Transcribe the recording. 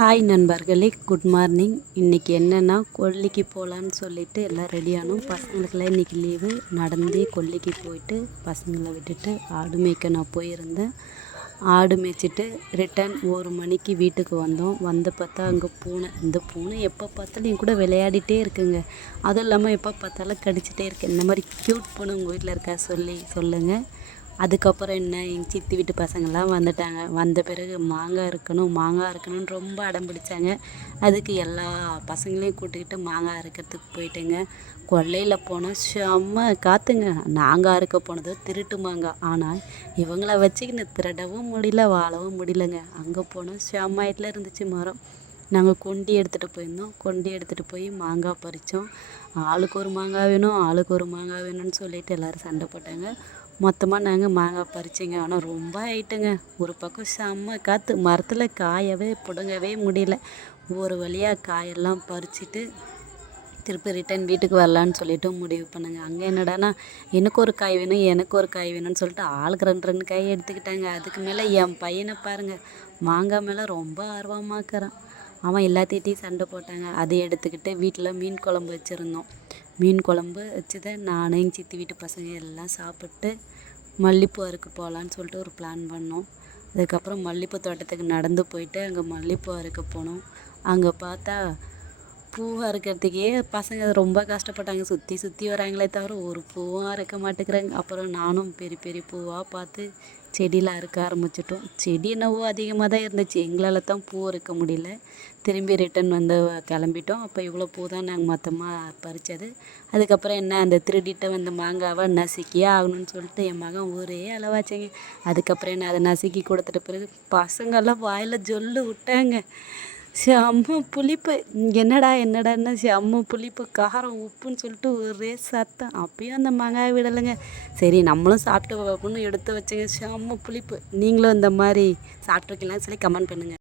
Hi நண்பர்களே, good morning. இன்றைக்கி என்னென்னா கொல்லிக்கு போகலான்னு சொல்லிவிட்டு எல்லாம் ரெடியானோம். பசங்களுக்கெல்லாம் இன்றைக்கி லீவு. நடந்தே கொல்லிக்கு போயிட்டு பசங்களை விட்டுட்டு ஆடு மேய்க்க நான் போயிருந்தேன். ஆடு மேய்ச்சிட்டு ரிட்டன் 1 மணிக்கு வீட்டுக்கு வந்தோம். வந்து பார்த்தா அங்கே பூனை. இந்த பூனை எப்போ பார்த்தாலும் என் கூட விளையாடிட்டே இருக்குங்க. அதுவும் இல்லாமல் எப்போ பார்த்தாலும் கடிச்சிட்டே இருக்கு. இந்த மாதிரி க்யூட் பூனை உங்கள் வீட்டில் இருக்கா சொல்லுங்கள். அதுக்கப்புறம் என்ன, எங்கள் சித்தி வீட்டு பசங்கள்லாம் வந்துட்டாங்க. வந்த பிறகு மாங்காய் இருக்கணும்னு ரொம்ப அடம் பிடிச்சாங்க. அதுக்கு எல்லா பசங்களையும் கூட்டிக்கிட்டு மாங்காய் அறுக்கிறதுக்கு போயிட்டேங்க. கொல்லையில் போனால் செம்ம காற்றுங்க. நாங்கள் அறுக்க போனது திருட்டு மாங்காய். ஆனால் இவங்கள வச்சுக்கின்னு திருடவும் முடியல, வாழவும் முடியலங்க. அங்கே போனால் செம்ம ஹைட்டில் இருந்துச்சு மரம். நாங்கள் கொண்டி எடுத்துகிட்டு போயிருந்தோம். கொண்டி எடுத்துகிட்டு போய் மாங்காய் பறித்தோம். ஆளுக்கு ஒரு மாங்காய் வேணும், ஆளுக்கு ஒரு மாங்காய் வேணும்னு சொல்லிட்டு எல்லோரும் சண்டை போட்டாங்க. மொத்தமாக நாங்கள் மாங்காய் பறிச்சோங்க. ஆனால் ரொம்ப ஹைட்டுங்க. ஒரு பக்கம் செம்ம காற்று. மரத்தில் காயவே பிடுங்கவே முடியல. ஒரு வழியாக காயெல்லாம் பறிச்சிட்டு திருப்பி ரிட்டன் வீட்டுக்கு வரலான்னு சொல்லிட்டு முடிவு பண்ணுங்க. அங்கே என்னடானா எனக்கு ஒரு காய் வேணும், எனக்கு ஒரு காய் வேணும்னு சொல்லிட்டு ஆளுக்கு 2 காய் எடுத்துக்கிட்டாங்க. அதுக்கு மேலே என் பையனை பாருங்கள், மாங்காய் மேலே ரொம்ப ஆர்வமாக்குறான். அவன் எல்லாத்திட்டையும் சண்டை போட்டாங்க. அதை எடுத்துக்கிட்டு வீட்டில் மீன் குழம்பு வச்சுருந்தோம். மீன் குழம்பு வச்சுதை நானும் எங்கள் சித்தி வீட்டு பசங்க எல்லாம் சாப்பிட்டு மல்லிப்பூ அறுக்க போகலான்னு சொல்லிட்டு ஒரு பிளான் பண்ணோம். அதுக்கப்புறம் மல்லிப்பூ தோட்டத்துக்கு நடந்து போயிட்டு அங்கே மல்லிப்பூ அறுக்க போனோம். அங்கே பார்த்தா பூ அறுக்கிறதுக்கே பசங்க ரொம்ப கஷ்டப்பட்டாங்க. சுற்றி வராங்களே தவிர ஒரு பூவும் அறுக்க மாட்டேங்கிறாங்க. அப்புறம் நானும் பெரிய பெரிய பூவாக பார்த்து செடியில் அறுக்க ஆரம்பிச்சிட்டோம். செடி என்னவோ அதிகமாக தான் இருந்துச்சு. எங்களால் தான் பூ அறுக்க முடியல. திரும்பி ரிட்டன் வந்து கிளம்பிட்டோம். அப்போ இவ்வளோ பூ தான் நாங்கள் மொத்தமாக பறித்தது. அதுக்கப்புறம் என்ன, அந்த திருடிட்ட வந்த மாங்காவை நசுக்கியே ஆகணும்னு சொல்லிட்டு என் மகன் ஒரே அளவாச்சுங்க. அதுக்கப்புறம் என்ன, அதை நசுக்கி கொடுத்துட்ட பிறகு பசங்கள்லாம் வாயில் ஜொல்லு விட்டாங்க. செம்ம புளிப்பு. என்னடான்னா செம்ம புளிப்பு, காரம், உப்புன்னு சொல்லிட்டு ஒரே சத்தம். அப்பயும் அந்த மாங்காய் விடலைங்க. சரி நம்மளும் சாப்பிட்டு பார்ப்போம்னு எடுத்து வச்சுங்க. செம்ம புளிப்பு. நீங்களும் இந்த மாதிரி சாப்பிட்ருக்கீங்களான்னு சொல்லி கமெண்ட் பண்ணுங்கள்.